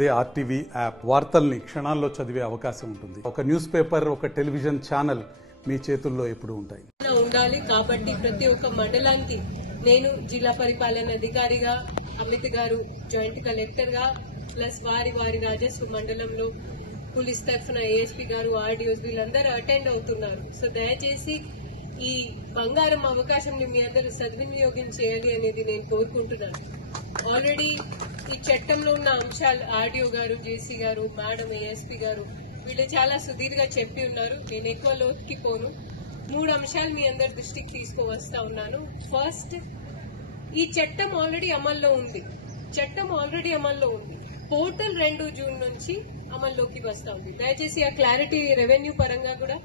అదే RTV app వార్తల్ని క్షణాల్లో చదివే అవకాశం ఉంటుంది. ఒక న్యూస్ పేపర్, ఒక టెలివిజన్ ఛానల్ మీ చేతుల్లో ఎప్పుడూ ఉంటాయి. ఉండాలి కాబట్టి ప్రతి ఒక్క మండలానికి నేను జిల్లా పరిపాలన అధికారిగా, అమిత్ గారు జాయింట్ కలెక్టర్ గా, ప్లస్ వారి రాజస్వ మండలంలో పోలీస్ తరఫున ఏఎస్పీ గారు, ఆర్డీఓస్ వీళ్ళందరూ అటెండ్ అవుతున్నారు. సో దయచేసి ఈ బంగారం అవకాశం మీ అందరూ సద్వినియోగం చేయాలి అనేది నేను కోరుకుంటున్నాను. ఆల్రెడీ ఈ చట్టంలో ఉన్న అంశాలు ఆర్డీఓ గారు, జేసీ గారు, మేడం, ఏఎస్పీ గారు వీళ్ళు చాలా సుదీర్ఘంగా చెప్పి ఉన్నారు. నేను ఎక్కువ లోతుకి పోను. 3 అంశాలు మీ అందరి దృష్టికి తీసుకువస్తా ఉన్నాను. ఫస్ట్, ఈ చట్టం ఆల్రెడీ అమల్లో ఉంది. పోర్టల్ 2 జూన్ నుంచి అమల్లోకి వస్తా ఉంది. దయచేసి ఆ క్లారిటీ రెవెన్యూ పరంగా కూడా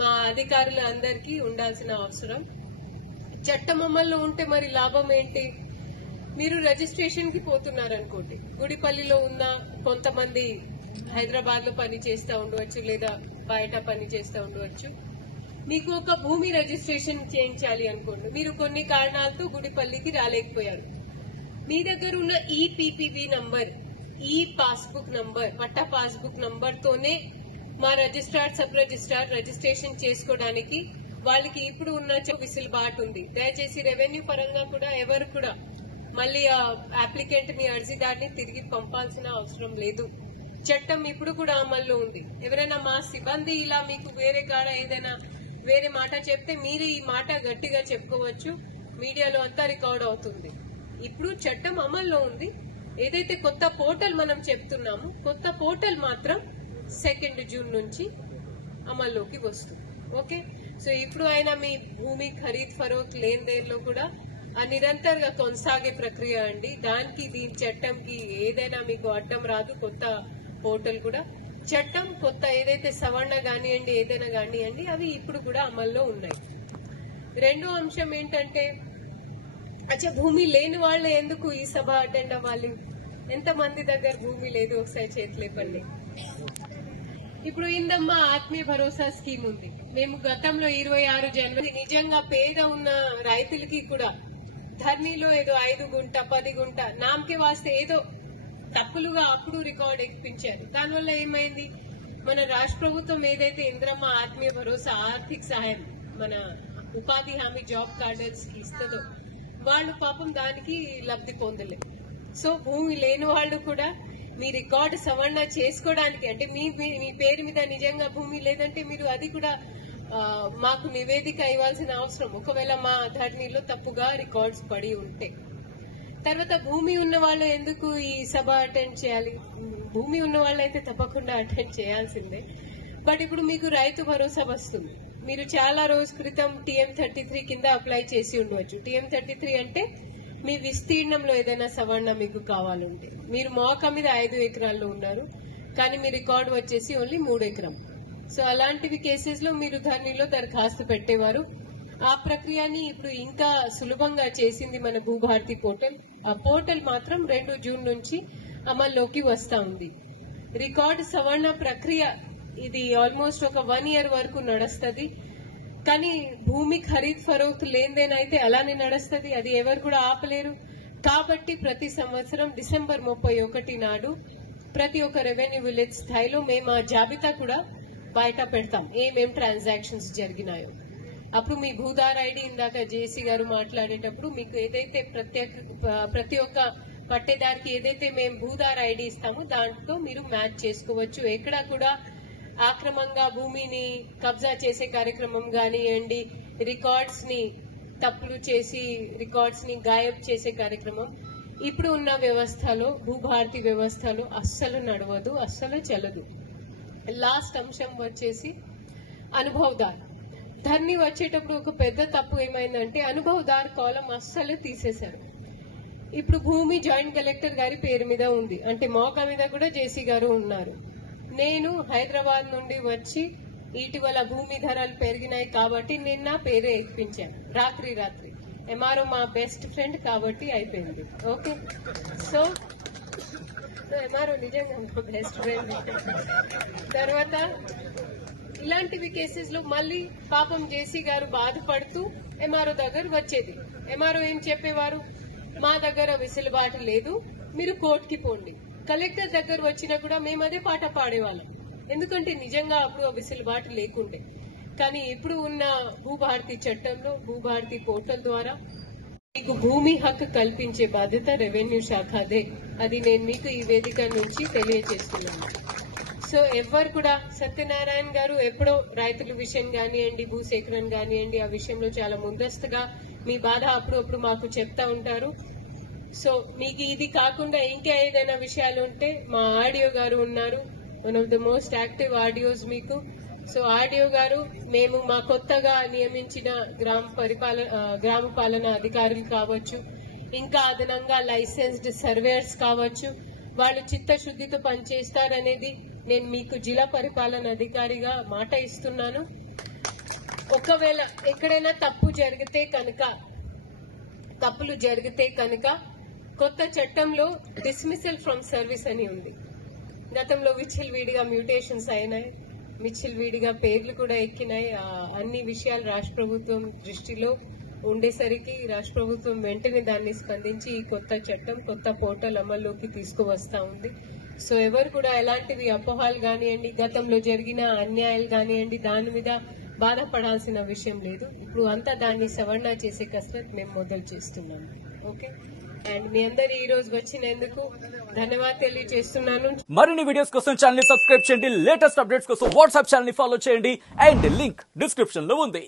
మా అధికారుల అందరికీ ఉండాల్సిన అవసరం. చట్టం అమల్లో ఉంటే మరి లాభం ఏంటి? మీరు రిజిస్ట్రేషన్ కి పోతున్నారనుకోండి, గుడిపల్లిలో ఉన్న కొంతమంది హైదరాబాద్ లో పని చేస్తూ ఉండవచ్చు, లేదా బయట పని చేస్తూ ఉండవచ్చు. మీకు ఒక భూమి రిజిస్ట్రేషన్ చేయించాలి అనుకోండి, మీరు కొన్ని కారణాలతో గుడిపల్లికి రాలేకపోయారు. మీ దగ్గర ఉన్న ఈపీపీబీ నంబర్, ఈ పాస్బుక్ నంబర్, పట్టా పాస్బుక్ నంబర్ తోనే మా రిజిస్ట్రార్, సబ్ రిజిస్ట్రార్ రిజిస్ట్రేషన్ చేసుకోవడానికి వాళ్ళకి ఇప్పుడు ఉన్న వెసులుబాటు ఉంది. దయచేసి రెవెన్యూ పరంగా కూడా ఎవరు కూడా మళ్ళీ ఆ అప్లికెంట్ ని, అర్జీదారుని తిరిగి పంపాల్సిన అవసరం లేదు. చట్టం ఇప్పుడు కూడా అమల్లో ఉంది. ఎవరైనా మా సిబ్బంది ఇలా మీకు వేరే కాడ ఏదైనా వేరే మాట చెప్తే మీరు ఈ మాట గట్టిగా చెప్పుకోవచ్చు. మీడియాలో అంతా రికార్డ్ అవుతుంది. ఇప్పుడు చట్టం అమల్లో ఉంది. ఏదైతే కొత్త పోర్టల్ మనం చెప్తున్నామో, కొత్త పోర్టల్ మాత్రం 2 జూన్ నుంచి అమల్లోకి వస్తుంది. ఓకే, సో ఇప్పుడు ఆయన మీ భూమి ఖరీద్ ఫరోఖ్త్ లేన్ దేన్ లో కూడా నిరంతరంగా కొనసాగే ప్రక్రియ అండి. దానికి దీని చట్టంకి ఏదైనా మీకు అడ్డం రాదు. కొత్త పోర్టల్ కూడా చట్టం కొత్త ఏదైతే సవరణ కానివ్వండి, ఏదైనా కానివ్వండి, అవి ఇప్పుడు కూడా అమల్లో ఉన్నాయి. రెండో అంశం ఏంటంటే, భూమి లేని వాళ్ళే ఎందుకు ఈ సభ అటెండ్ అవ్వాలి? ఎంతమంది దగ్గర భూమి లేదు? ఒకసారి చేతులేపండి. ఇప్పుడు ఇందమ్మ ఆత్మీయ భరోసా స్కీమ్ ఉంది. మేము గతంలో 26 జనవరి నిజంగా పేద ఉన్న రైతులకి కూడా ధర్నీలో ఏదో 5 గుంట 10 గుంట నామకే వాస్తే ఏదో తప్పులుగా అప్పుడు రికార్డ్ ఎక్కించారు. దానివల్ల ఏమైంది? మన రాష్ట్ర ప్రభుత్వం ఏదైతే ఇంద్రమ్మ ఆత్మీయ భరోసా ఆర్థిక సహాయం మన ఉపాధి హామీ జాబ్ కార్డర్స్ కి ఇస్తుందో వాళ్ళు పాపం దానికి లబ్ధి పొందలేదు. సో భూమి లేని వాళ్ళు కూడా మీ రికార్డు సవరణ చేసుకోవడానికి, అంటే మీ పేరు మీద నిజంగా భూమి లేదంటే మీరు అది కూడా మాకు నివేదిక ఇవ్వాల్సిన అవసరం, ఒకవేళ మా ధరణిలో తప్పుగా రికార్డ్స్ పడి ఉంటే. తర్వాత భూమి ఉన్న వాళ్ళు ఎందుకు ఈ సభ అటెండ్ చేయాలి? భూమి ఉన్న వాళ్ళు అయితే తప్పకుండా అటెండ్ చేయాల్సిందే. బట్ ఇప్పుడు మీకు రైతు భరోసా వస్తుంది. మీరు చాలా రోజు క్రితం TM33 కింద అప్లై చేసి ఉండవచ్చు. TM33 అంటే మీ విస్తీర్ణంలో ఏదైనా సవరణ మీకు కావాలంటే, మీరు మోకా మీద 5 ఎకరాల్లో ఉన్నారు, కానీ మీ రికార్డు వచ్చేసి ఓన్లీ 3 ఎకరం. సో అలాంటివి కేసెస్ లో మీరు ధరణిలో దరఖాస్తు పెట్టేవారు. ఆ ప్రక్రియని ఇప్పుడు ఇంకా సులభంగా చేసింది మన భూభారతి పోర్టల్. ఆ పోర్టల్ మాత్రం 2 జూన్ నుంచి అమల్లోకి వస్తా ఉంది. రికార్డు సవరణ ప్రక్రియ ఇది ఆల్మోస్ట్ ఒక 1 ఇయర్ వరకు నడుస్తుంది. కానీ భూమి ఖరీద్ ఫరోఖ్త్ లేనిదేనైతే అలానే నడుస్తుంది. అది ఎవరు కూడా ఆపలేరు. కాబట్టి ప్రతి సంవత్సరం డిసెంబర్ 31 నాడు ప్రతి ఒక్క రెవెన్యూ విలేజ్ స్థాయిలో మేము ఆ జాబితా కూడా బయట పెడతాం, ఏమేం ట్రాన్సాక్షన్స్ జరిగినాయో. అప్పుడు మీ భూదార్ ఐడి, ఇందాక జేసీ గారు మాట్లాడేటప్పుడు మీకు ఏదైతే ప్రతి ఒక్క పట్టేదారికి ఏదైతే మేము భూదార్ ఐడి ఇస్తామో దాంట్లో మీరు మ్యాచ్ చేసుకోవచ్చు. ఎక్కడా కూడా ఆక్రమంగా భూమిని కబ్జా చేసే కార్యక్రమం కానివ్వండి, రికార్డ్స్ ని తప్పులు చేసి రికార్డ్స్ ని గాయబ్ చేసే కార్యక్రమం ఇప్పుడు ఉన్న వ్యవస్థలో, భూభారతి వ్యవస్థలో అస్సలు నడవదు, అస్సలు చెల్లదు. లాస్ట్ అంశం వచ్చేసి అనుభవదార్. ధరణి వచ్చేటప్పుడు ఒక పెద్ద తప్పు ఏమైందంటే అనుభవదార్ కాలం అస్సలు తీసేశారు. ఇప్పుడు భూమి జాయింట్ కలెక్టర్ గారి పేరు మీద ఉంది, అంటే మోకా మీద కూడా జేసీ గారు ఉన్నారు. నేను హైదరాబాద్ నుండి వచ్చి ఇటీవల భూమి ధరలు పెరిగినాయి కాబట్టి నేను నా పేరే ఎక్కించాను రాత్రి. ఎంఆర్ఓ మా బెస్ట్ ఫ్రెండ్ కాబట్టి అయిపోయింది. ఓకే, సో ఎంఆర్ఓ నిజంగా మా బెస్ట్ ఫ్రెండ్. తర్వాత ఇలాంటివి కేసెస్ లో మళ్ళీ పాపం జేసీ గారు బాధపడుతూ ఎంఆర్ఓ దగ్గర వచ్చేది. ఎంఆర్ఓ ఏం చెప్పేవారు? మా దగ్గర వెసులుబాటు లేదు, మీరు కోర్టుకి పోండి. కలెక్టర్ దగ్గర వచ్చినా కూడా మేము అదే పాట పాడేవాళ్ళం. ఎందుకంటే నిజంగా అప్పుడు వెసులుబాటు లేకుండే. కానీ ఇప్పుడు ఉన్న భూభారతి చట్టంలో భూభారతి పోర్టల్ ద్వారా మీకు భూమి హక్కు కల్పించే బాధ్యత రెవెన్యూ శాఖదే. అది నేను మీకు ఈ వేదిక నుంచి తెలియజేస్తున్నాను. సో ఎవరు కూడా సత్యనారాయణ గారు ఎప్పుడో రైతుల విషయం కానివ్వండి, భూసేకరణ కానివ్వండి, ఆ విషయంలో చాలా ముందస్తుగా మీ బాధ అప్పుడు మాకు చెప్తా ఉంటారు. సో మీకు ఇది కాకుండా ఇంకా ఏదైనా విషయాలు ఉంటే మా ఆడియో గారు ఉన్నారు, one of the most active audios మీకు. సో ఆడియో గారు మేము మా కొత్తగా నియమించిన గ్రామ పాలన అధికారులు కావచ్చు, ఇంకా అదనంగా లైసెన్స్డ్ సర్వేయర్స్ కావచ్చు, వాళ్ళు చిత్తశుద్ధితో పనిచేస్తారనేది నేను మీకు జిల్లా పరిపాలన అధికారిగా మాట ఇస్తున్నాను. ఒకవేళ ఎక్కడైనా తప్పులు జరిగితే కనుక కొత్త చట్టంలో డిస్మిసల్ ఫ్రమ్ సర్వీస్ అని ఉంది. గతంలో విచ్చలవిడిగా మ్యూటేషన్స్ అయినాయి, విచ్చలవిడిగా పేర్లు కూడా ఎక్కినాయి. అన్ని విషయాలు రాష్ట్ర ప్రభుత్వం దృష్టిలో ఉండేసరికి రాష్ట్ర ప్రభుత్వం వెంటనే దాన్ని స్పందించి ఈ కొత్త చట్టం, కొత్త పోర్టల్ అమల్లోకి తీసుకువస్తా ఉంది. సో ఎవరు కూడా ఎలాంటివి అపోహాలు కానివ్వండి, గతంలో జరిగిన అన్యాయాలు కానివ్వండి, దాని మీద బాధపడాల్సిన విషయం లేదు. ఇప్పుడు అంతా దాన్ని సవరణ చేసే కసరత్ మేము మొదలు చేస్తున్నాము. ఓకే, అండ్ మీ అందరు ఈ రోజు వచ్చినందుకు ధన్యవాదాలు తెలియజేస్తున్నాను. మరిన్ని వీడియోస్ కోసం ఛానల్ ని సబ్స్క్రైబ్ చేయండి, లేటెస్ట్ అప్డేట్స్ కోసం వాట్సాప్ ఛానల్ ని ఫాలో చేయండి, అండ్ లింక్ డిస్క్రిప్షన్ లో ఉంది.